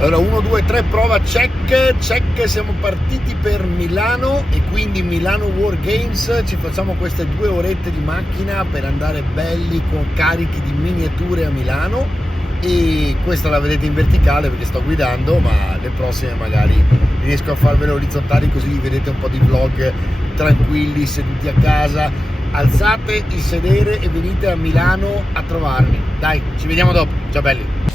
Allora 1, 2, 3, prova, check, siamo partiti per Milano e quindi Milano War Games, ci facciamo queste 2 orette di macchina per andare belli con carichi di miniature a Milano, e questa la vedete in verticale perché sto guidando, ma le prossime magari riesco a farvele orizzontali così vedete un po' di vlog tranquilli seduti a casa. Alzate il sedere e venite a Milano a trovarmi, dai, ci vediamo dopo, ciao belli.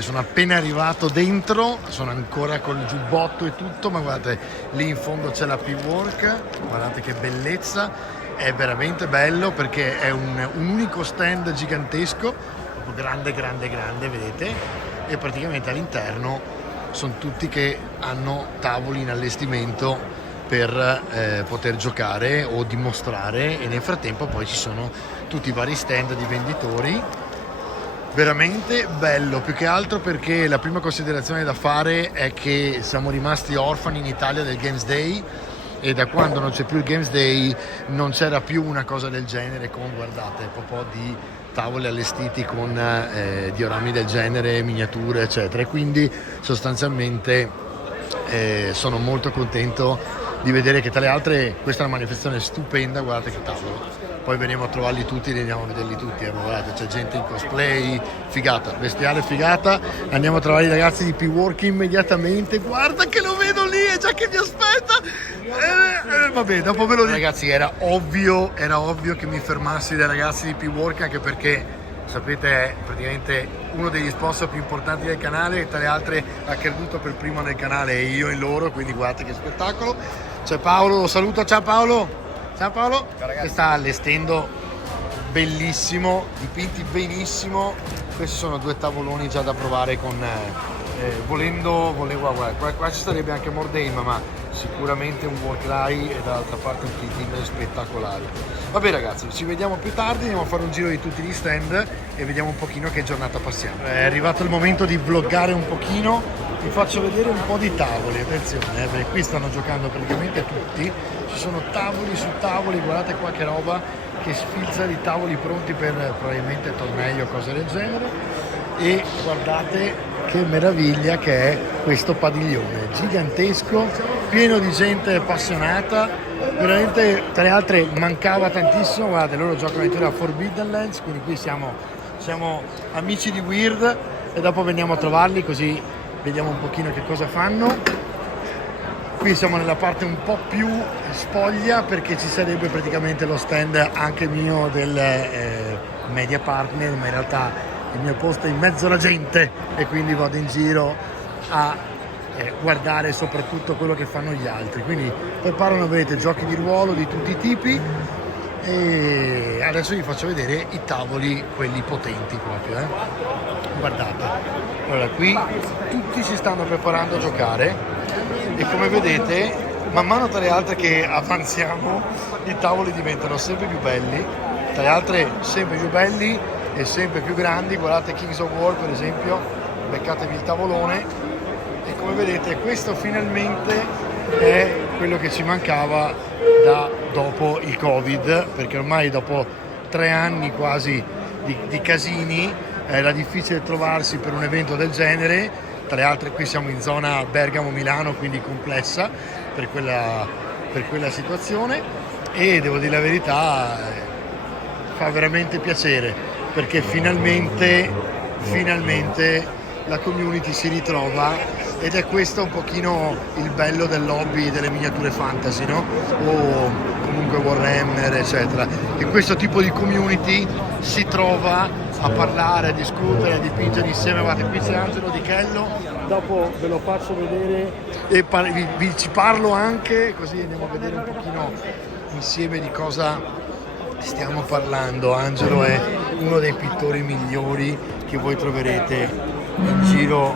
Sono appena arrivato dentro, sono ancora col giubbotto e tutto, ma guardate, lì in fondo c'è la P-Work, guardate che bellezza, è veramente bello perché è un unico stand gigantesco, grande, vedete, e praticamente all'interno sono tutti che hanno tavoli in allestimento per poter giocare o dimostrare, e nel frattempo poi ci sono tutti i vari stand di venditori. Veramente bello, più che altro perché la prima considerazione da fare è che siamo rimasti orfani in Italia del Games Day, e da quando non c'è più il Games Day non c'era più una cosa del genere con, guardate, un po' di tavoli allestiti con diorami del genere, miniature eccetera, e quindi sostanzialmente sono molto contento di vedere che tra le altre questa è una manifestazione stupenda, guardate che tavolo. Poi veniamo a trovarli tutti, li andiamo a vederli tutti, guardate, c'è gente in cosplay, figata, bestiale figata. Andiamo a trovare i ragazzi di P-Work immediatamente, guarda che lo vedo lì, è già che mi aspetta. Vabbè, dopo ve lo dico. Ragazzi, era ovvio che mi fermassi dai ragazzi di P-Work, anche perché sapete è praticamente uno degli sponsor più importanti del canale, e tra le altre ha creduto per primo nel canale e io in loro, quindi guardate che spettacolo. C'è Paolo, lo saluto, ciao Paolo. Ciao Paolo, che sta allestendo, bellissimo, dipinti benissimo. Questi sono 2 tavoloni già da provare con, volevo, qua ci sarebbe anche Mordheim, ma sicuramente un Warcry, e dall'altra parte un Kittin spettacolare. Vabbè ragazzi, ci vediamo più tardi, andiamo a fare un giro di tutti gli stand e vediamo un pochino che giornata passiamo. È arrivato il momento di vloggare un pochino, vi faccio vedere un po' di tavoli, attenzione, perché qui stanno giocando praticamente tutti, ci sono tavoli su tavoli, guardate qua che roba, che sfilza di tavoli pronti per probabilmente tornei o cose del genere, e guardate che meraviglia che è questo padiglione gigantesco, pieno di gente appassionata, veramente. Tra le altre mancava tantissimo, guardate, loro giocano addirittura a Forbidden Lands, quindi qui siamo amici di Weird, e dopo veniamo a trovarli così vediamo un pochino che cosa fanno. Qui siamo nella parte un po' più spoglia perché ci sarebbe praticamente lo stand anche mio del Media Partner, ma in realtà il mio posto è in mezzo alla gente e quindi vado in giro a guardare soprattutto quello che fanno gli altri. Quindi preparano, vedete, giochi di ruolo di tutti i tipi, e adesso vi faccio vedere i tavoli, quelli potenti proprio, guardate. Allora, qui tutti si stanno preparando a giocare, e come vedete man mano tra le altre che avanziamo i tavoli diventano sempre più belli, tra le altre sempre più belli e sempre più grandi. Guardate Kings of War per esempio, beccatevi il tavolone, e come vedete questo finalmente è quello che ci mancava da dopo il Covid, perché ormai dopo 3 anni quasi di casini era difficile trovarsi per un evento del genere. Tra le altre qui siamo in zona Bergamo-Milano, quindi complessa per quella situazione, e devo dire la verità, fa veramente piacere perché finalmente la community si ritrova, ed è questo un pochino il bello del hobby delle miniature fantasy, no? O comunque comunque Warhammer, eccetera. E questo tipo di community si trova a parlare, a discutere, a dipingere insieme. Guardate, qui c'è Angelo Di Chello, dopo ve lo faccio vedere e ci parlo anche, così andiamo a vedere un pochino insieme di cosa stiamo parlando. Angelo è uno dei pittori migliori che voi troverete in giro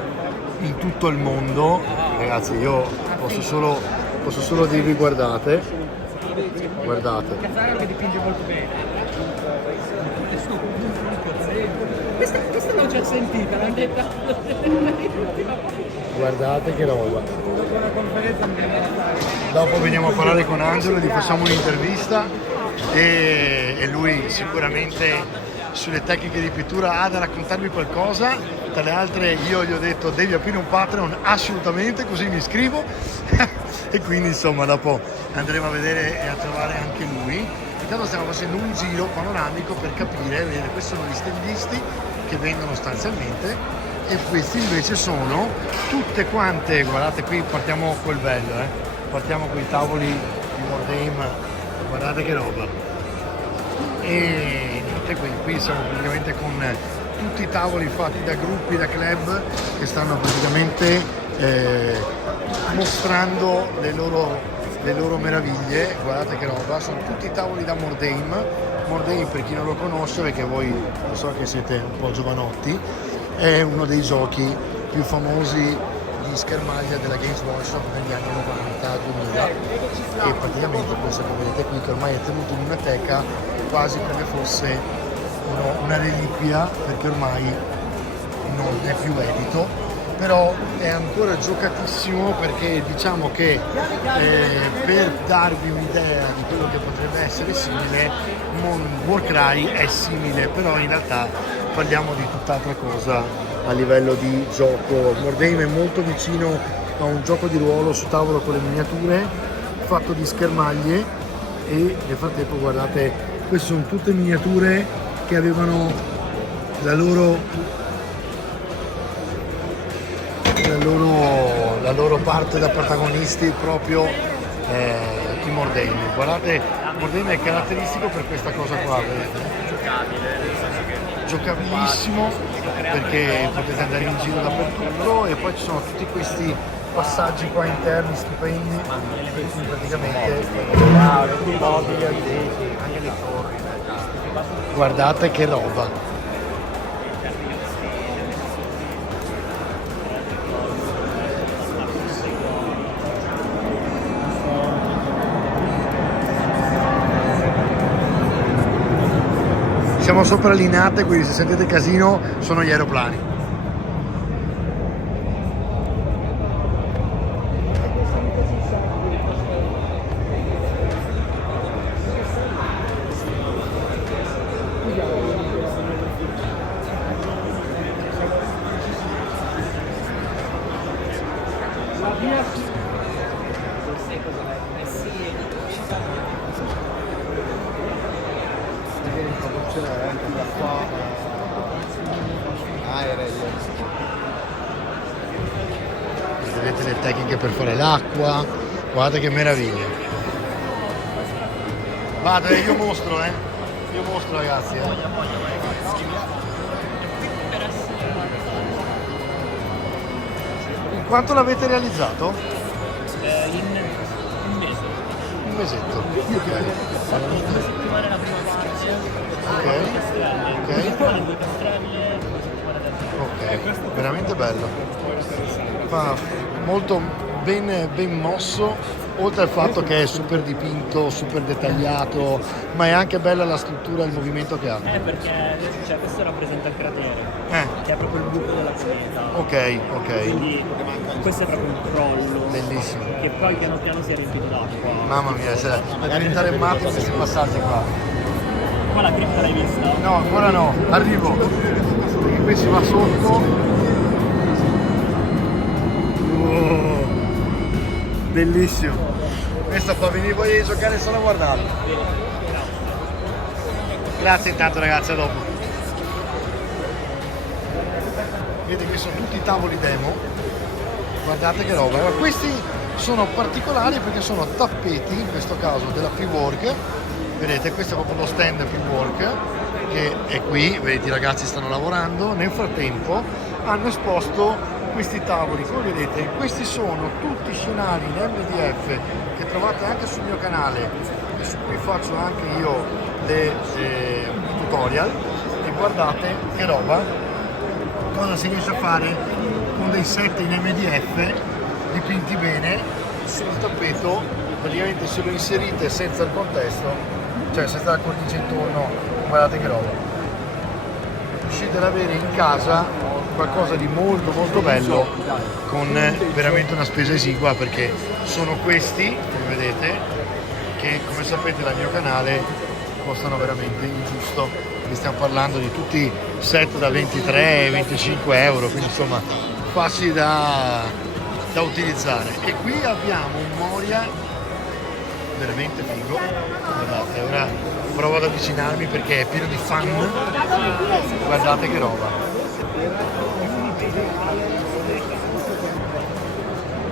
in tutto il mondo. Ragazzi, io posso solo dirvi guardate. Cazzaro che dipinge molto bene. Questa non ci ha sentita, l'hanno detta. Guardate che roba. Dopo veniamo a parlare con Angelo, gli facciamo un'intervista e lui sicuramente sulle tecniche di pittura ha da raccontarvi qualcosa. Tra le altre io gli ho detto devi aprire un Patreon assolutamente, così mi iscrivo e quindi insomma dopo andremo a vedere e a trovare anche lui. Intanto stiamo facendo un giro panoramico per capire, vedete, questi sono gli standisti che vendono sostanzialmente e questi invece sono tutte quante, guardate qui, partiamo col bello, partiamo con i tavoli di Mordheim, guardate che roba. E niente, qui siamo praticamente con tutti i tavoli fatti da gruppi, da club che stanno praticamente mostrando le loro meraviglie. Guardate che roba, sono tutti tavoli da Mordheim. Mordheim, per chi non lo conosce, perché voi lo so che siete un po' giovanotti, è uno dei giochi più famosi di schermaglia della Games Workshop negli anni 90-2000 e praticamente questo che vedete qui, che ormai è tenuto in una teca quasi come fosse una reliquia, perché ormai non è più edito, però è ancora giocatissimo, perché diciamo che per darvi un'idea di quello che potrebbe essere simile, Warcry è simile, però in realtà parliamo di tutt'altra cosa a livello di gioco. Mordheim è molto vicino a un gioco di ruolo su tavolo con le miniature fatto di schermaglie e nel frattempo guardate, queste sono tutte miniature che avevano la loro parte da protagonisti proprio in Mordheim. Guardate, Mordheim è caratteristico per questa cosa qua, vedete? Giocabilissimo, perché potete andare in giro dappertutto e poi ci sono tutti questi passaggi qua interni stupendi per cui praticamente guardate che roba. Siamo sopra Linate, quindi se sentite casino sono gli aeroplani. Vedete le tecniche per fare l'acqua, guardate che meraviglia. Vado, io mostro, io mostro ragazzi. In quanto l'avete realizzato? Un mese. Un mesetto. Ok. Una settimana la prima parte. Ok. Ok, veramente bello. Ma molto ben mosso, oltre al fatto che è super dipinto, super dettagliato, ma è anche bella la struttura e il movimento che ha. Perché questo rappresenta il cratere, che è proprio il buco della pianeta. Ok. Quindi questo è proprio un crollo. Bellissimo. Che poi piano piano si è riempito d'acqua. Mamma mia, da diventare matti questi passaggi qua. Ma la cripta l'hai vista? No, ancora no, arrivo. Perché qui si va sotto. Bellissimo. Questo fa venire voglia di giocare solo a guardarlo. Grazie intanto ragazzi, a dopo. Vedete, qui sono tutti i tavoli demo. Guardate che roba. Allora, questi sono particolari perché sono tappeti, in questo caso della P-Work. Vedete, questo è proprio lo stand P-Work che è qui, vedete i ragazzi stanno lavorando. Nel frattempo hanno esposto questi tavoli, come vedete questi sono tutti scenari in MDF che trovate anche sul mio canale e su cui faccio anche io i tutorial, e guardate che roba, cosa si riesce a fare con dei set in MDF dipinti bene sul tappeto. Praticamente se lo inserite senza il contesto, cioè senza la cornice intorno, guardate che roba, riuscite ad avere in casa qualcosa di molto molto bello con veramente una spesa esigua, perché sono questi, come vedete, che come sapete dal mio canale costano veramente il giusto. Vi stiamo parlando di tutti set da 23-25 euro, quindi insomma facili da utilizzare. E qui abbiamo un Moria veramente figo, guardate, ora provo ad avvicinarmi perché è pieno di fan, guardate che roba.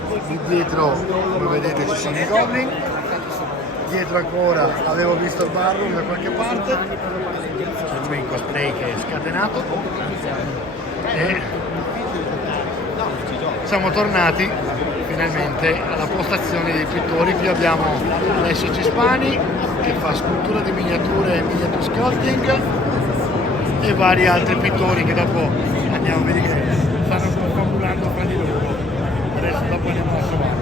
Qui dietro, come vedete, ci sono i Goblin, dietro ancora avevo visto il Barroom da qualche parte, c'è lui in cosplay che è scatenato, e siamo tornati finalmente alla postazione dei pittori. Qui abbiamo Alessio Cispani che fa scultura di miniature e miniature sculpting, e vari altri pittori che dopo andiamo a vedere che stanno confabulando fra di loro. Adesso dopo andiamo a trovare.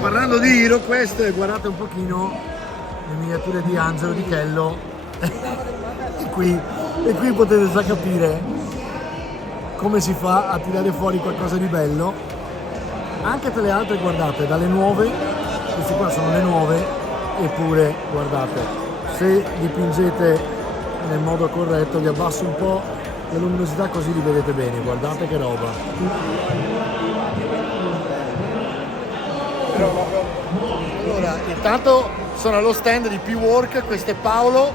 Parlando di Hiro, queste guardate un pochino le miniature di Angelo Di Chello e qui potete già capire come si fa a tirare fuori qualcosa di bello. Anche tra le altre, guardate, dalle nuove, queste qua sono le nuove, eppure guardate, se dipingete nel modo corretto, vi abbasso un po' la luminosità così li vedete bene, guardate che roba. Allora, intanto sono allo stand di P-Work, questo è Paolo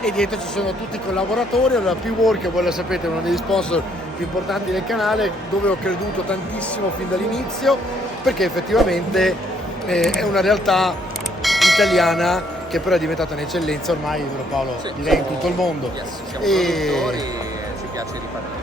e dietro ci sono tutti i collaboratori. Allora, P-Work, voi lo sapete, è uno degli sponsor più importanti del canale, dove ho creduto tantissimo fin dall'inizio, perché effettivamente è una realtà italiana che però è diventata un'eccellenza ormai, vero Paolo? Sì, Direi in tutto il mondo. Yes, siamo produttori e ci piace ripeterlo.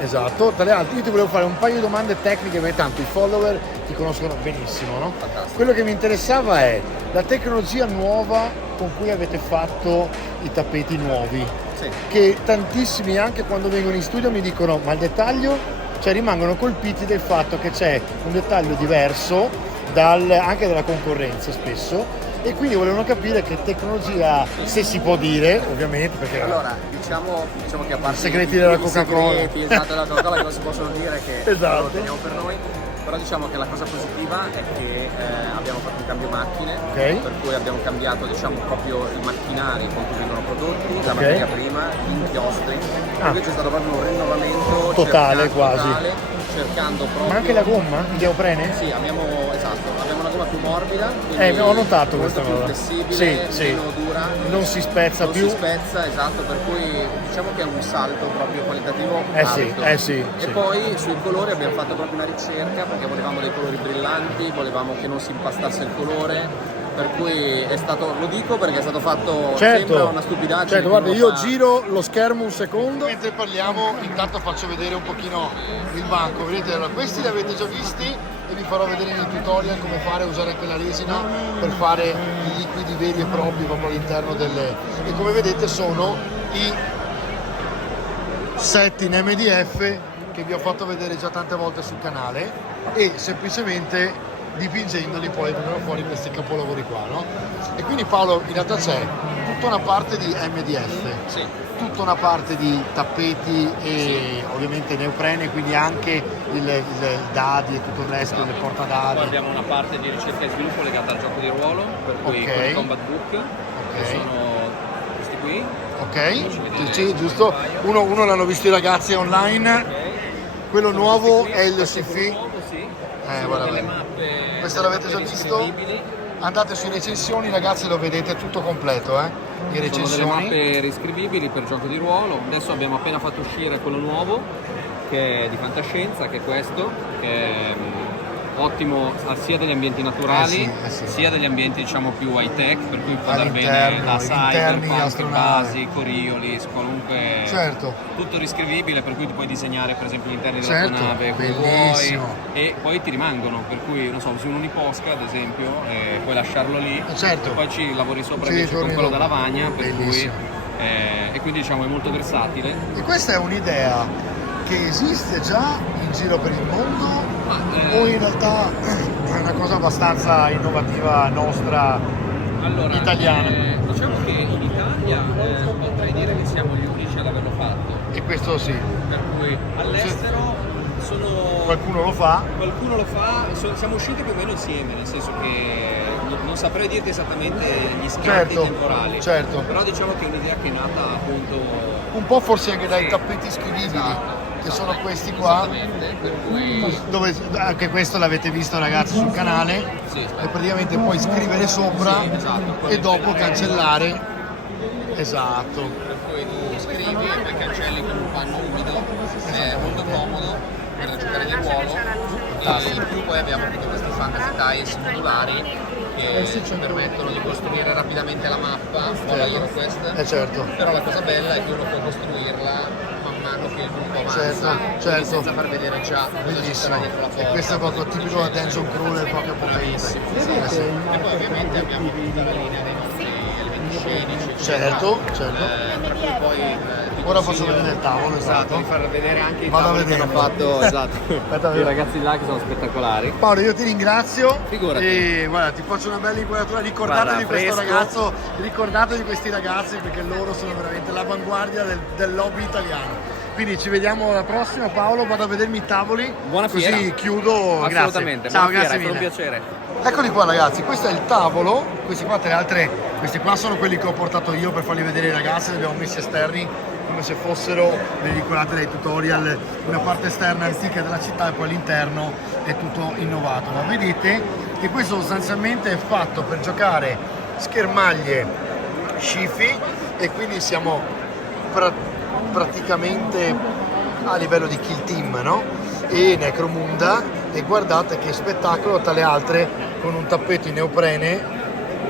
Esatto. Tra le altre io ti volevo fare un paio di domande tecniche, perché tanto i follower ti conoscono benissimo, no? Fantastico. Quello che mi interessava è la tecnologia nuova con cui avete fatto i tappeti nuovi, Sì. che tantissimi anche quando vengono in studio mi dicono ma il dettaglio, cioè rimangono colpiti del fatto che c'è un dettaglio diverso anche dalla concorrenza spesso, e quindi volevano capire che tecnologia, se si può dire ovviamente, perché Allora, diciamo che a parte i segreti della Coca-Cola. Esatto, della Coca-Cola che non si possono dire, che Esatto. lo teniamo per noi, però diciamo che la cosa positiva è che abbiamo fatto un cambio macchine, Ok. per cui abbiamo cambiato proprio i macchinari con cui vengono prodotti, la materia prima, gli inchiostri, quindi c'è stato proprio un rinnovamento Totale, quasi. cercando proprio... Ma anche la gomma, il neoprene? Sì, abbiamo una gomma più morbida, quindi ho notato molto questa più cosa. flessibile, Sì. meno dura, Non si spezza non più. si spezza, esatto, per cui diciamo che è un salto proprio qualitativo alto. Sì. E poi sui colori abbiamo fatto proprio una ricerca, perché volevamo dei colori brillanti, volevamo che non si impastasse il colore, per cui è stato, lo dico perché è stato fatto, sembra una stupidaggine. Certo, guarda, io giro lo schermo un secondo. Mentre parliamo, intanto faccio vedere un pochino il banco. Vedete, allora, questi li avete già visti e vi farò vedere nei tutorial come fare a usare anche la resina per fare i liquidi veri e propri proprio all'interno delle... E come vedete sono i set in MDF che vi ho fatto vedere già tante volte sul canale, e semplicemente dipingendoli poi vengono fuori questi capolavori qua, no? E quindi Paolo, in realtà c'è tutta una parte di MDF, Sì. tutta una parte di tappeti e ovviamente neoprene, quindi anche il dadi e tutto il resto, Esatto. le Poi portadadi. abbiamo una parte di ricerca e sviluppo legata al gioco di ruolo, per cui Ok. con i combat book, che sono questi qui. Ok, sì, giusto. Uno l'hanno visto i ragazzi online, quello nuovo è il SIFI. Guarda, delle guarda. mappe, Questo l'avete già visto? Andate su recensioni, ragazzi, lo vedete tutto completo, le Sono delle recensioni. mappe riscrivibili per gioco di ruolo. Adesso abbiamo appena fatto uscire quello nuovo, che è di fantascienza, che è questo, che ottimo sia degli ambienti naturali sì. sia degli ambienti diciamo più high tech, per cui può andare bene All'interno, da interni cyberpunk, astronave. basi, Coriolis, qualunque, Certo. tutto riscrivibile, per cui ti puoi disegnare per esempio gli interni della Certo, tua nave come bellissimo. vuoi e poi ti rimangono, per cui non so, usi un Uniposca ad esempio e puoi lasciarlo lì Certo. e poi ci lavori sopra Ci invece con torni quello dopo. da lavagna, per cui Bellissimo. e quindi diciamo è molto versatile. E questa è un'idea che esiste già in giro per il mondo o in realtà è una cosa abbastanza innovativa nostra, Allora, italiana? diciamo che in Italia potrei dire che siamo gli unici ad averlo fatto, E questo sì, per cui all'estero qualcuno lo fa. qualcuno lo fa, siamo usciti più o meno insieme, nel senso che non saprei dirti esattamente gli scatti Certo, temporali, certo. però diciamo che è un'idea che è nata appunto Un po' forse anche dai Sì. tappeti scrivibili, Esatto, che sono questi qua, esattamente, per cui dove anche questo l'avete visto ragazzi sul canale, sì, e praticamente puoi scrivere sopra Sì, esatto. e dopo cancellare. Esatto. per cui tu scrivi e poi cancelli con un panno umido, è molto comodo per giocare di ruolo e in più poi abbiamo tutti questi fantasy tiles modulari che ci permettono di costruire rapidamente la mappa o la HeroQuest, Certo. però la cosa bella è che uno può costruirla man mano che il gruppo avanza, quindi certo. senza far vedere già cosa ci sarà Bellissimo. dietro la E porta. questo è proprio tipico da Dungeon Crawler, proprio potente. Bravissimo. E poi ovviamente abbiamo tutta la linea dei nostri elementi scenici, Certo. per cui poi ti Ora consiglio- posso vedere il tavolo, esatto. di far vedere anche i Vado a tavoli che hanno vederlo. fatto esatto. Aspetta, I ragazzi là che sono spettacolari. Paolo, io ti ringrazio. Figurati. E guarda, ti faccio una bella inquadratura. Ricordate Guarda, di questo fresco. ragazzo, ricordate di questi ragazzi perché loro sono veramente l'avanguardia del lobby italiano. Quindi ci vediamo alla prossima, Paolo. Vado a vedermi i tavoli. Buona fiera. Così chiudo. Assolutamente, Grazie. Ciao, buona fiera, grazie è stato un mille. piacere. Eccoli qua ragazzi, questo è il tavolo, questi qua questi qua sono quelli che ho portato io per farli vedere ai ragazzi, li abbiamo messi esterni come se fossero, ve li ricordate dai tutorial, una parte esterna antica della città e poi all'interno è tutto innovato. Ma vedete che questo sostanzialmente è fatto per giocare schermaglie sci-fi e quindi siamo praticamente a livello di Kill Team, no? E Necromunda, e guardate che spettacolo, tra le altre con un tappeto in neoprene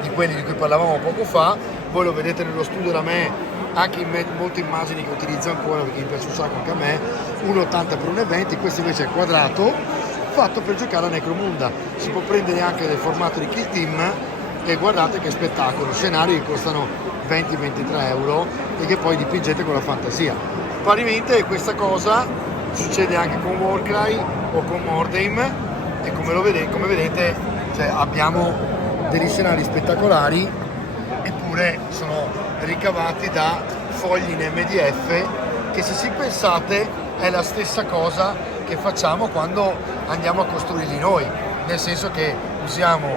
di quelli di cui parlavamo poco fa. Voi lo vedete nello studio da me anche in molte immagini che utilizzo ancora perché mi piace un sacco anche a me, 1,80 per 1,20, questo invece è quadrato, fatto per giocare a Necromunda. Si può prendere anche del formato di Kill Team e guardate che spettacolo, scenari che costano 20-23 euro e che poi dipingete con la fantasia. Parimenti questa cosa succede anche con Warcry o con Mordheim e come vedete cioè, abbiamo degli scenari spettacolari eppure sono ricavati da fogli in MDF che, se ci pensate, è la stessa cosa che facciamo quando andiamo a costruirli noi, nel senso che usiamo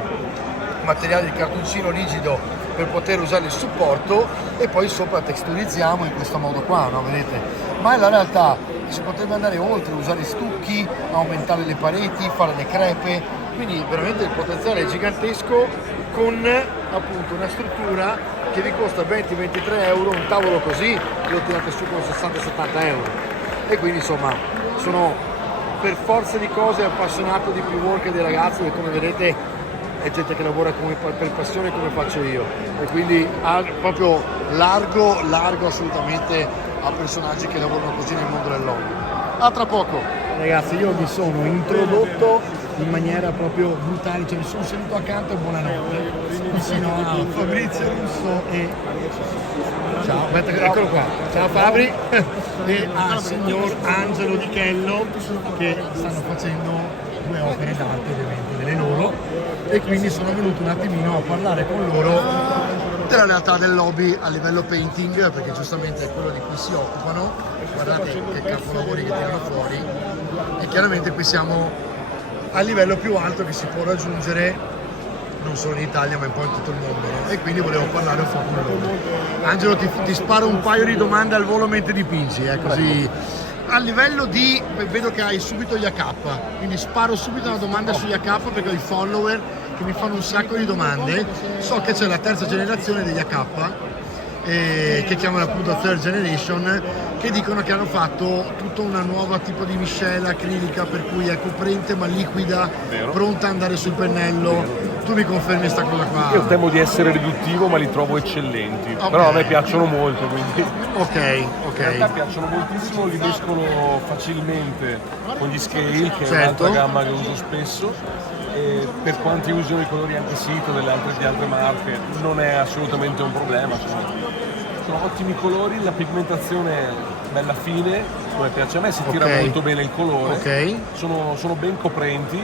materiale di cartoncino rigido per poter usare il supporto e poi sopra texturizziamo in questo modo qua, no? Vedete? Ma la realtà si potrebbe andare oltre, usare stucchi, aumentare le pareti, fare le crepe, quindi veramente il potenziale è gigantesco con appunto una struttura che vi costa 20-23 euro, un tavolo così lo tirate su con 60-70 euro e quindi insomma sono per forza di cose appassionato di Pre-Work dei ragazzi e come vedete è gente che lavora per passione come faccio io e quindi proprio largo assolutamente a personaggi che lavorano così nel mondo del lobby. A tra poco! Ragazzi, io vi sono introdotto in maniera proprio brutale, cioè mi sono seduto accanto e buonanotte vicino a Fabrizio Russo e ciao, aspetta, eccolo qua, ciao Fabri e al signor Angelo Di Chello che stanno facendo due opere d'arte ovviamente delle loro e quindi sono venuto un attimino a parlare con loro della realtà del lobby a livello painting perché giustamente è quello di cui si occupano. Guardate che capolavori che tirano fuori e chiaramente qui siamo al livello più alto che si può raggiungere non solo in Italia ma un po' in tutto il mondo, no? E quindi volevo parlare un po' con loro. Angelo, ti sparo un paio di domande al volo mentre dipingi, così. A livello di, vedo che hai subito gli AK, quindi sparo subito una domanda sugli AK perché ho i follower che mi fanno un sacco di domande. So che c'è la terza generazione degli AK che chiamano appunto Third Generation, che dicono che hanno fatto tutta una nuova tipo di miscela acrilica per cui è coprente ma liquida, Vero. pronta ad andare sul pennello. Tu mi confermi questa cosa qua? Io temo di essere riduttivo, ma li trovo eccellenti. Ok. Però a me piacciono molto, quindi Ok, in realtà ok. piacciono moltissimo, li mescolo facilmente con gli scale, che è Certo. un'altra gamma che uso spesso. E per quanti usano i colori anche Sito di altre marche, non è assolutamente un problema. Sono ottimi colori, la pigmentazione è bella fine, come piace a me, si tira Ok. molto bene il colore, Ok. sono ben coprenti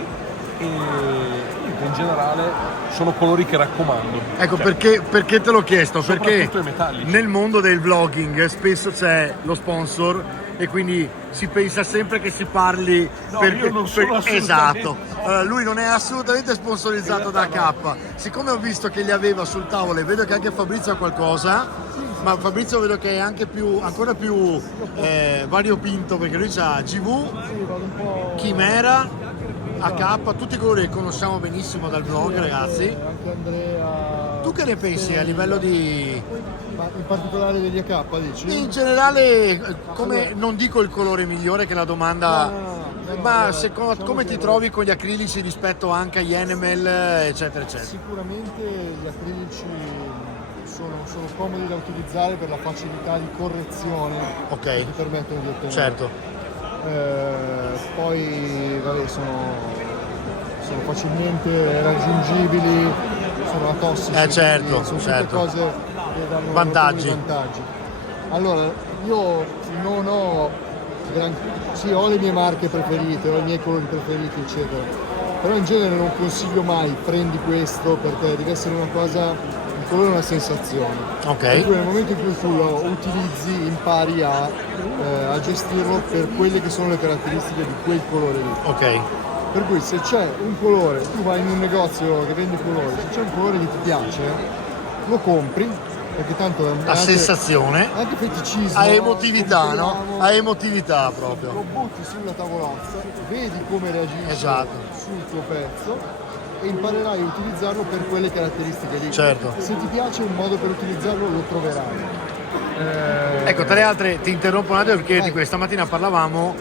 e in generale sono colori che raccomando. Ecco, Cioè, perché te l'ho chiesto? Perché soprattutto i metallici. nel mondo del vlogging spesso c'è lo sponsor e quindi si pensa sempre che si parli No, io non sono assolutamente- esatto. Lui non è assolutamente sponsorizzato da K. Siccome ho visto che li aveva sul tavolo e vedo che anche Fabrizio ha qualcosa, ma Fabrizio vedo che è anche ancora più variopinto, perché lui ha GV, Chimera, AK, tutti i colori che conosciamo benissimo dal vlog, ragazzi. Anche Andrea. Tu che ne pensi a livello di... Ma in particolare degli AK, dici? In generale, come non dico il colore migliore che è la domanda, No, ma allora, secondo, diciamo come che- ti trovi con gli acrilici rispetto anche agli enamel, eccetera, eccetera? Sicuramente gli acrilici sono comodi da utilizzare per la facilità di correzione Ok. che ti permettono di ottenere. Certo, Poi vabbè, sono facilmente raggiungibili, sono atossici, certo, quindi sono certo. tutte cose che danno Vantaggi. notevoli vantaggi. Allora, io non ho sì, ho le mie marche preferite, ho i miei colori preferiti, eccetera. Però in genere non consiglio mai prendi questo, perché deve essere una cosa, il colore è una sensazione. ok, Per cui nel momento in cui tu lo utilizzi impari a gestirlo per quelle che sono le caratteristiche di quel colore lì. ok, Per cui se c'è un colore, tu vai in un negozio che vende colori, se c'è un colore che ti piace, lo compri, perché tanto è a sensazione, anche feticismo. a emotività, no? compriamo, A emotività lo proprio. butti sulla tavolozza, vedi come reagisce Esatto. sul tuo pezzo e imparerai a utilizzarlo per quelle caratteristiche lì. Certo. Se ti piace un modo per utilizzarlo lo troverai. Ecco, tra le altre ti interrompo un attimo perché di Vai. questa mattina parlavamo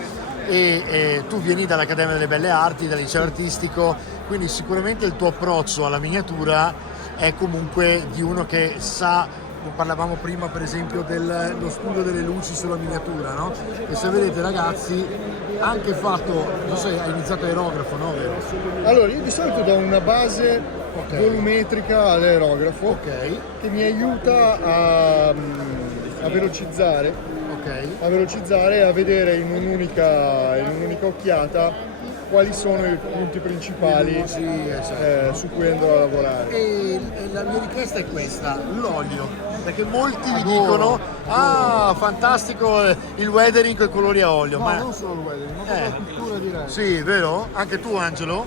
e tu vieni dall'Accademia delle Belle Arti, dal liceo artistico, quindi sicuramente il tuo approccio alla miniatura è comunque di uno che sa, parlavamo prima per esempio dello studio delle luci sulla miniatura, no? E se vedete ragazzi, anche fatto, non so se hai iniziato aerografo, no? Vero? Allora, io di solito do una base volumetrica all'aerografo Ok, che mi aiuta a velocizzare ok. e a vedere in un'unica occhiata quali sono i punti principali Sì, certo. su cui andrò a lavorare. E la mia richiesta è questa, l'olio, perché molti mi Adoro, dicono ah fantastico il weathering con i colori a olio, No, ma non solo il weathering, ma proprio la pittura direi. sì, vero? Anche tu Angelo?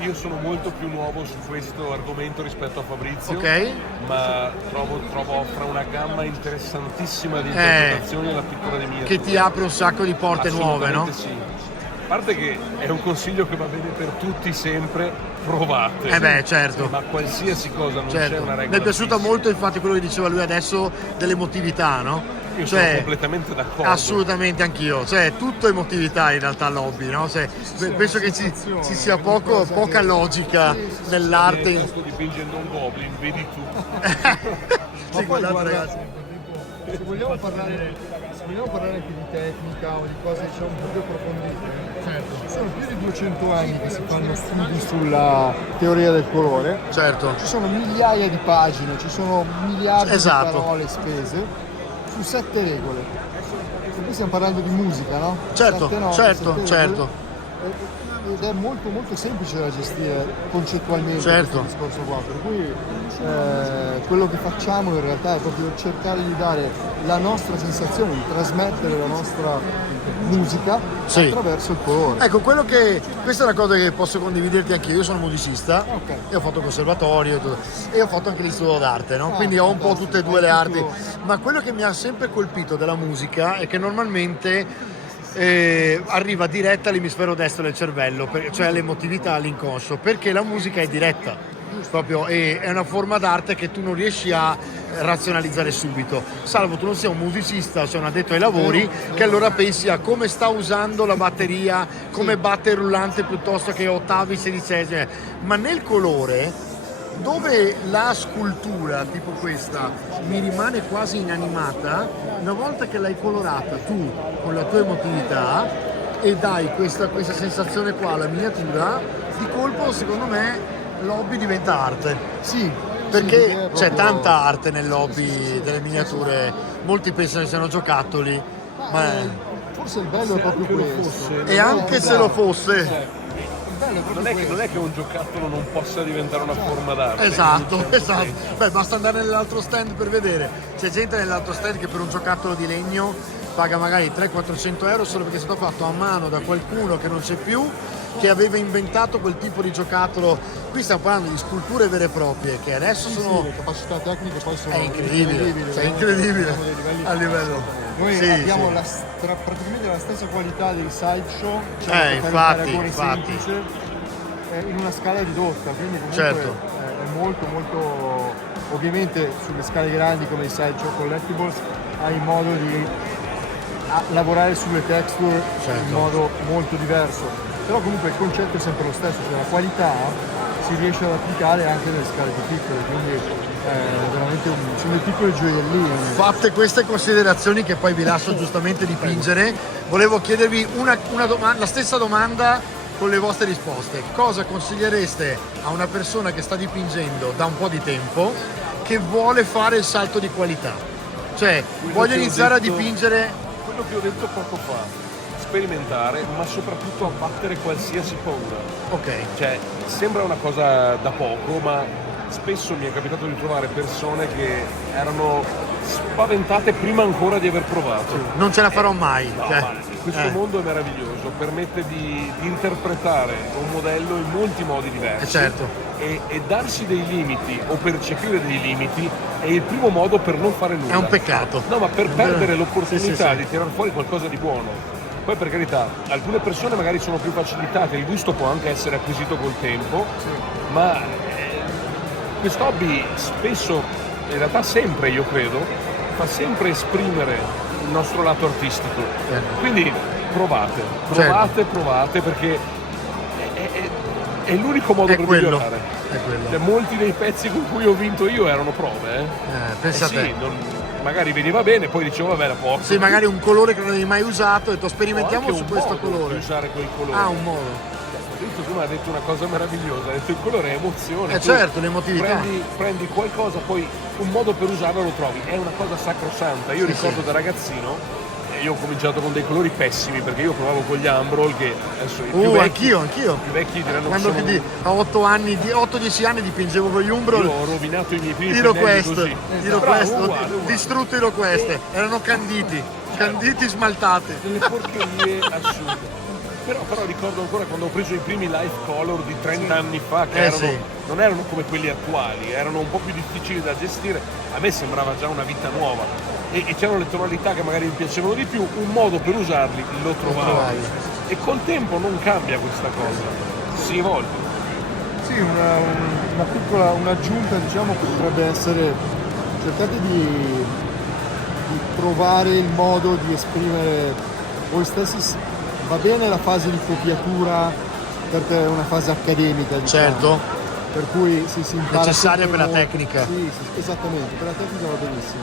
Io sono molto più nuovo su questo argomento rispetto a Fabrizio, Ok. ma trovo offre una gamma interessantissima di interpretazioni alla pittura di miniatura. Che ti apre un sacco di porte nuove, no? Assolutamente sì. A parte che è un consiglio che va bene per tutti sempre, provate. Certo. Sì, ma qualsiasi cosa, non c'è Certo. una regola. Mi è piaciuta fissa. molto infatti quello che diceva lui adesso dell'emotività, no? Io sono completamente d'accordo. Assolutamente anch'io, cioè tutto emotività in realtà l'hobby, no? Penso che ci sia poca logica nell'arte. Sto dipingendo un goblin, vedi tu. Sì, guardate guarda, ragazzi. se vogliamo parlare anche di tecnica o di cose diciamo un po' più approfondite, ci sono più di 200 anni che si fanno studi sulla teoria del colore, Certo. ci sono migliaia di pagine, ci sono miliardi Esatto. di parole spese su 7 regole. E qui stiamo parlando di musica, no? Certo, 7 note, certo, 7 regole. certo. Ed è molto molto semplice da gestire concettualmente Certo. questo discorso qua, per cui quello che facciamo in realtà è proprio cercare di dare la nostra sensazione, di trasmettere la nostra musica Sì. attraverso il colore. Ecco, questa è una cosa che posso condividerti anche io sono musicista, Ok. e ho fatto conservatorio e tutto, e ho fatto anche l'istituto d'arte, no? Quindi ho un po' fantastico. tutte e due le Hai arti, tutto- ma quello che mi ha sempre colpito della musica è che normalmente arriva diretta all'emisfero destro del cervello, cioè all'emotività, all'inconscio, perché la musica è diretta. Proprio, è una forma d'arte che tu non riesci a razionalizzare subito, salvo tu non sia un musicista, cioè un addetto ai lavori, che allora pensi a come sta usando la batteria, come batte il rullante piuttosto che ottavi, sedicesime, ma nel colore, dove la scultura tipo questa mi rimane quasi inanimata, una volta che l'hai colorata tu con la tua emotività e dai questa sensazione qua alla miniatura, di colpo secondo me l'hobby diventa arte. Sì, perché sì, c'è tanta arte nell'hobby delle miniature, molti pensano che siano giocattoli, ma forse il bello è proprio questo. e anche se lo fosse. Non è che un giocattolo non possa diventare una forma d'arte. Esatto. Beh, basta andare nell'altro stand per vedere. C'è gente nell'altro stand che per un giocattolo di legno paga magari 300-400 euro solo perché è stato fatto a mano da qualcuno che non c'è più, che aveva inventato quel tipo di giocattolo. Qui stiamo parlando di sculture vere e proprie che adesso sono... Sì, le capacità tecniche poi sono incredibili, cioè incredibile a livello. Noi Sì, abbiamo sì. praticamente la stessa qualità dei sideshow, infatti. semplice, in una scala ridotta, quindi comunque Certo. È molto, ovviamente sulle scale grandi come i sideshow collectibles hai modo di lavorare sulle texture in modo molto diverso, però comunque il concetto è sempre lo stesso, cioè la qualità si riesce ad applicare anche nelle scale più piccole, quindi veramente sono dei piccoli gioiellini. Fatte queste considerazioni che poi vi lascio giustamente dipingere, volevo chiedervi la stessa domanda con le vostre risposte. Cosa consigliereste a una persona che sta dipingendo da un po' di tempo, che vuole fare il salto di qualità? Cioè, voglio iniziare a dipingere... Quello che ho detto poco fa, sperimentare, ma soprattutto abbattere qualsiasi paura. Ok. Cioè, sembra una cosa da poco, ma spesso mi è capitato di trovare persone che erano spaventate prima ancora di aver provato. Non ce la farò mai. No, cioè, ma questo mondo è meraviglioso, permette di interpretare un modello in molti modi diversi. Certo. E darsi dei limiti o percepire dei limiti è il primo modo per non fare nulla. È un peccato. No, ma per perdere l'opportunità Sì. di tirare fuori qualcosa di buono. Poi per carità, alcune persone magari sono più facilitate, il gusto può anche essere acquisito col tempo, ma questo hobby spesso, in realtà sempre io credo, fa sempre esprimere il nostro lato artistico. Quindi provate perché è l'unico modo per migliorare. È quello. Cioè, molti dei pezzi con cui ho vinto io erano prove. Pensa a te. Sì, magari veniva bene, poi dicevo vabbè la posso. Sì, magari un colore che non avevi mai usato e detto sperimentiamo su un questo modo colore. di usare quel colore. Ah, un modo. Tu mi hai detto una cosa meravigliosa, hai detto il colore è emozione. Certo, l'emotività. Prendi qualcosa, poi un modo per usarlo lo trovi, è una cosa sacrosanta. Io ricordo da ragazzino, io ho cominciato con dei colori pessimi perché io provavo con gli Umbral che adesso i più vecchi, anch'io. I più vecchi diranno quando che a 8-10 anni dipingevo con gli Umbral. Io ho rovinato i miei primi HeroQuest, così. uguale. Distrutto HeroQuest, erano canditi smaltati. Delle porcherie assurde. Però ricordo ancora quando ho preso i primi Life Color di 30 anni fa che non erano come quelli attuali, erano un po' più difficili da gestire, a me sembrava già una vita nuova e c'erano le tonalità che magari mi piacevano di più, un modo per usarli lo trovavo e col tempo non cambia questa cosa, si evolve. Sì, una piccola un'aggiunta diciamo potrebbe essere cercate di trovare il modo di esprimere voi stessi. Va bene la fase di copiatura perché è una fase accademica, diciamo, certo, per cui si impara necessaria per la molto. tecnica. Sì, esattamente, per la tecnica va benissimo.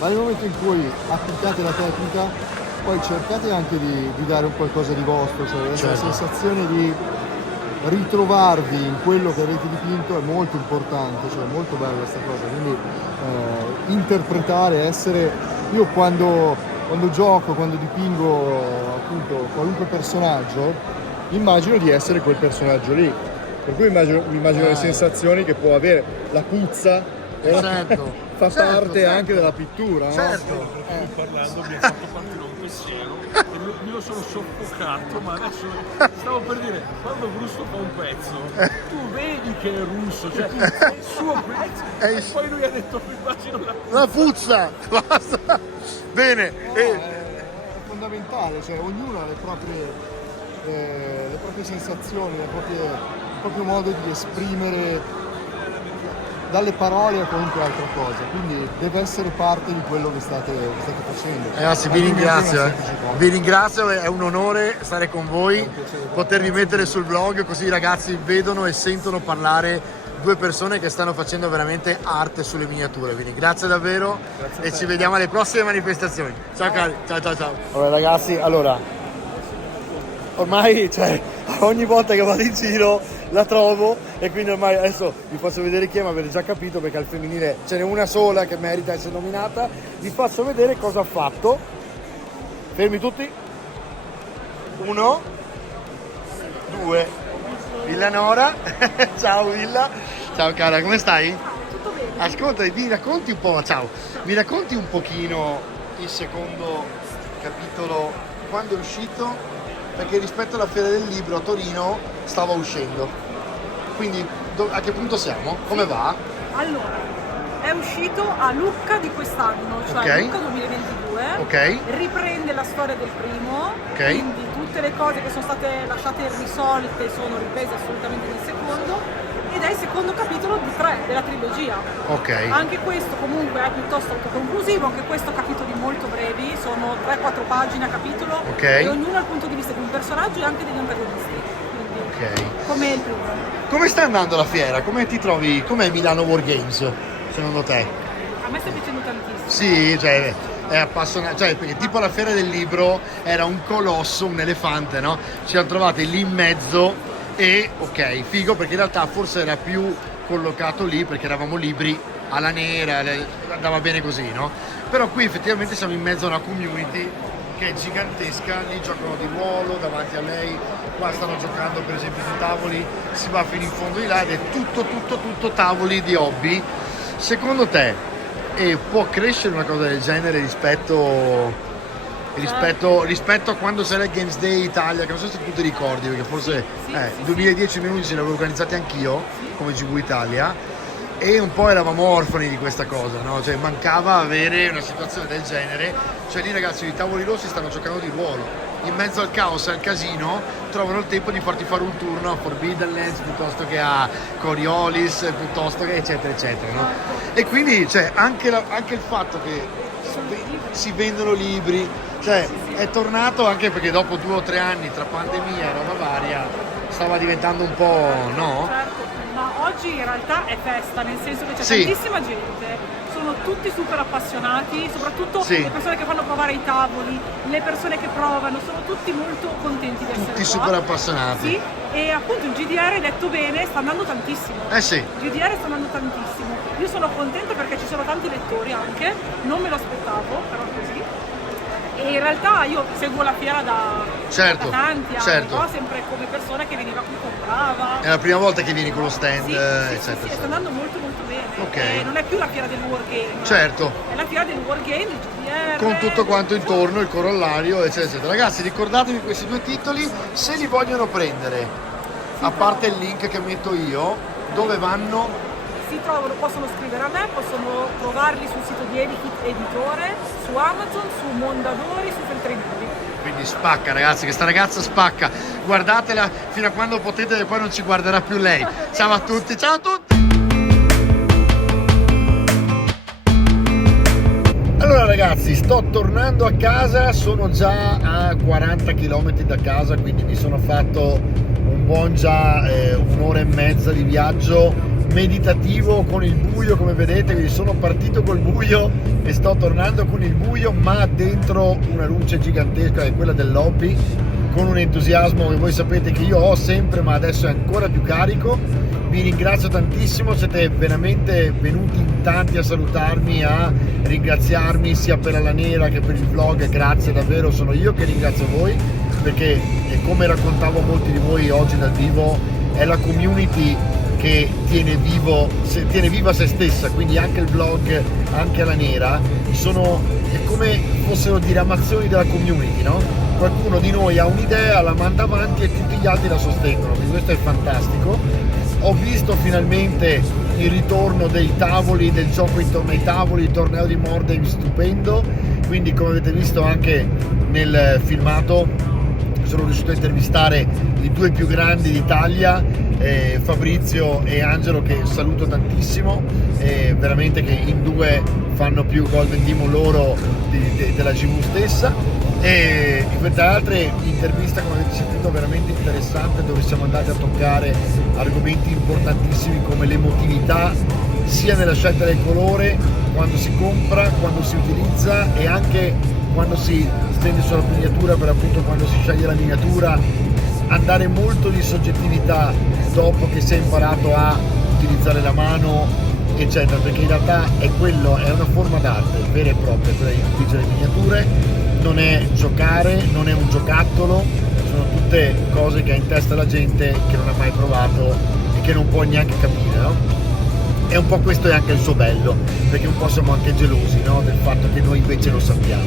Ma nel momento in cui applicate la tecnica, poi cercate anche di dare un qualcosa di vostro, cioè la sensazione di ritrovarvi in quello che avete dipinto è molto importante, cioè è molto bella questa cosa, quindi interpretare, essere... Io quando gioco, quando dipingo appunto qualunque personaggio, immagino di essere quel personaggio lì. Per cui immagino le sensazioni che può avere la puzza, fa parte anche della pittura. Certo. No? Parlando mi ha fatto partire un pensiero e me lo sono soffocato, ma adesso stavo per dire, quando Brusto fa un pezzo, tu vedi che è russo, cioè è il suo pezzo, e poi lui ha detto, immagino la puzza, basta. Bene. È fondamentale, cioè ognuno ha le proprie sensazioni, il proprio modo di esprimere, dalle parole a qualunque altra cosa, quindi deve essere parte di quello che state facendo. Ragazzi, vi ringrazio, vi ringrazio, è un onore stare con voi, potervi mettere sul blog così i ragazzi vedono e sentono parlare due persone che stanno facendo veramente arte sulle miniature. Quindi grazie davvero e ci vediamo alle prossime manifestazioni. Ciao cari, ciao ciao ciao. Allora ragazzi, ormai ogni volta che vado in giro la trovo e quindi ormai adesso vi faccio vedere chi è, ma avete già capito perché al femminile ce n'è una sola che merita essere nominata. Vi faccio vedere cosa ha fatto. Fermi tutti. 1, 2. Villa Nora, ciao Villa, ciao cara, come stai? Tutto bene. Ascolta, mi racconti un po', ciao, mi racconti un pochino il secondo capitolo, quando è uscito? Perché rispetto alla Fiera del Libro a Torino stava uscendo, quindi a che punto siamo? Come va? Allora, è uscito a Lucca di quest'anno, cioè Lucca 2022, riprende la storia del primo, quindi tutte le cose che sono state lasciate irrisolte sono riprese assolutamente nel secondo, ed è il secondo capitolo di 3 della trilogia. Anche questo comunque è piuttosto autoconclusivo, anche questo capitoli molto brevi, sono 3-4 pagine a capitolo, e ognuno dal punto di vista di un personaggio e anche degli antagonisti, quindi come il primo. Come sta andando la fiera? Come ti trovi? Com'è Milano Wargames secondo te? A me sta piacendo tantissimo. Sì, è appassionato, perché tipo la Fiera del Libro era un colosso, un elefante, no? Ci siamo trovati lì in mezzo e figo, perché in realtà forse era più collocato lì perché eravamo libri alla nera, andava bene così, no? Però qui effettivamente siamo in mezzo a una community che è gigantesca, lì giocano di ruolo davanti a lei, qua stanno giocando per esempio sui tavoli, si va fino in fondo di là ed è tutto tavoli di hobby. Secondo te può crescere una cosa del genere rispetto a quando c'era il Games Day Italia, che non so se tu ti ricordi, perché forse nel 2010 minuti ce l'avevo organizzati anch'io come GV Italia e un po' eravamo orfani di questa cosa, no? Cioè mancava avere una situazione del genere, cioè lì ragazzi i tavoli rossi stanno giocando di ruolo, in mezzo al caos e al casino trovano il tempo di farti fare un turno a Forbidden Lands piuttosto che a Coriolis, piuttosto che eccetera eccetera, no? E quindi anche il fatto che si vendono libri, è tornato, anche perché dopo 2 o 3 anni tra pandemia e roba varia stava diventando un po', no? Certo, ma oggi in realtà è festa, nel senso che c'è tantissima gente, sono tutti super appassionati, soprattutto le persone che fanno provare i tavoli, le persone che provano, sono tutti molto contenti di essere tutti qua. Super appassionati. Sì, e appunto il GDR, detto bene, sta andando tantissimo. Sì. Il GDR sta andando tantissimo. Io sono contenta perché ci sono tanti lettori anche, non me lo aspettavo, però così. E in realtà io seguo la fiera da tanti anni, però sempre come persona che veniva qui, comprava. È la prima volta che vieni con lo stand, eccetera. Sì, sta andando molto bene. Non è più la fiera del wargame. È la fiera del wargame, il GDR. Con tutto quanto intorno, il corollario, eccetera. Ragazzi, ricordatevi questi 2 titoli, se li vogliono prendere, a parte il link che metto io, dove vanno? Si trovano, possono scrivere a me, possono trovarli sul sito di Edikit Editore, su Amazon, su Mondadori, su Feltrinelli. Quindi spacca ragazzi, questa ragazza spacca, guardatela fino a quando potete e poi non ci guarderà più lei. Ciao a tutti, ciao a tutti! Allora ragazzi, sto tornando a casa, sono già a 40 km da casa, quindi mi sono fatto un buon un'ora e mezza di viaggio meditativo con il buio, come vedete, quindi sono partito col buio e sto tornando con il buio, ma dentro una luce gigantesca che è quella del lobby, con un entusiasmo che voi sapete che io ho sempre, ma adesso è ancora più carico. Vi ringrazio tantissimo, siete veramente venuti in tanti a salutarmi, a ringraziarmi sia per la nera che per il vlog, grazie davvero, sono io che ringrazio voi, perché come raccontavo a molti di voi oggi dal vivo, è la community che tiene viva se stessa, quindi anche il vlog, anche la nera, è come fossero diramazioni della community, no? Qualcuno di noi ha un'idea, la manda avanti e tutti gli altri la sostengono, quindi questo è fantastico. Ho visto finalmente il ritorno dei tavoli, del gioco intorno ai tavoli, il torneo di Mordheim stupendo, quindi come avete visto anche nel filmato sono riuscito a intervistare i due più grandi d'Italia, Fabrizio e Angelo, che saluto tantissimo, veramente che in due fanno più Golden Demon loro della GV stessa, e in queste altre interviste, come avete sentito, veramente interessante, dove siamo andati a toccare argomenti importantissimi come l'emotività sia nella scelta del colore, quando si compra, quando si utilizza e anche quando si stende sulla miniatura, per appunto quando si sceglie la miniatura, andare molto di soggettività dopo che si è imparato a utilizzare la mano, eccetera, perché in realtà è una forma d'arte vera e propria, quella di utilizzare le miniature, non è giocare, non è un giocattolo, sono tutte cose che ha in testa la gente che non ha mai provato e che non può neanche capire, no? E un po' questo è anche il suo bello, perché un po' siamo anche gelosi, no? Del fatto che noi invece lo sappiamo.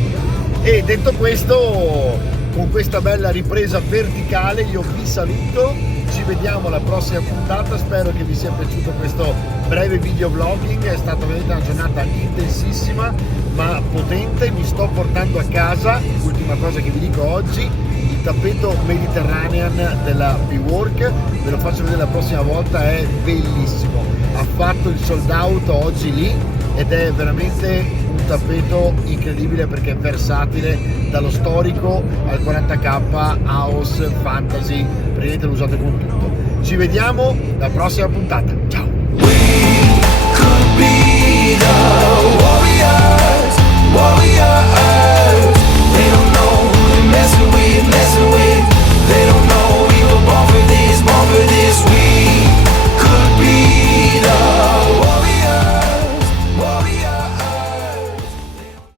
E detto questo, con questa bella ripresa verticale io vi saluto, ci vediamo alla prossima puntata, spero che vi sia piaciuto questo breve video vlogging, è stata veramente una giornata intensissima ma potente. Mi sto portando a casa, ultima cosa che vi dico oggi, il tappeto Mediterranean della P-Work, ve lo faccio vedere la prossima volta, è bellissimo, ha fatto il sold out oggi lì ed è veramente un tappeto incredibile perché è versatile, dallo storico al 40k, house, fantasy, praticamente lo usate con tutto. Ci vediamo alla prossima puntata, ciao! Warriors, warriors.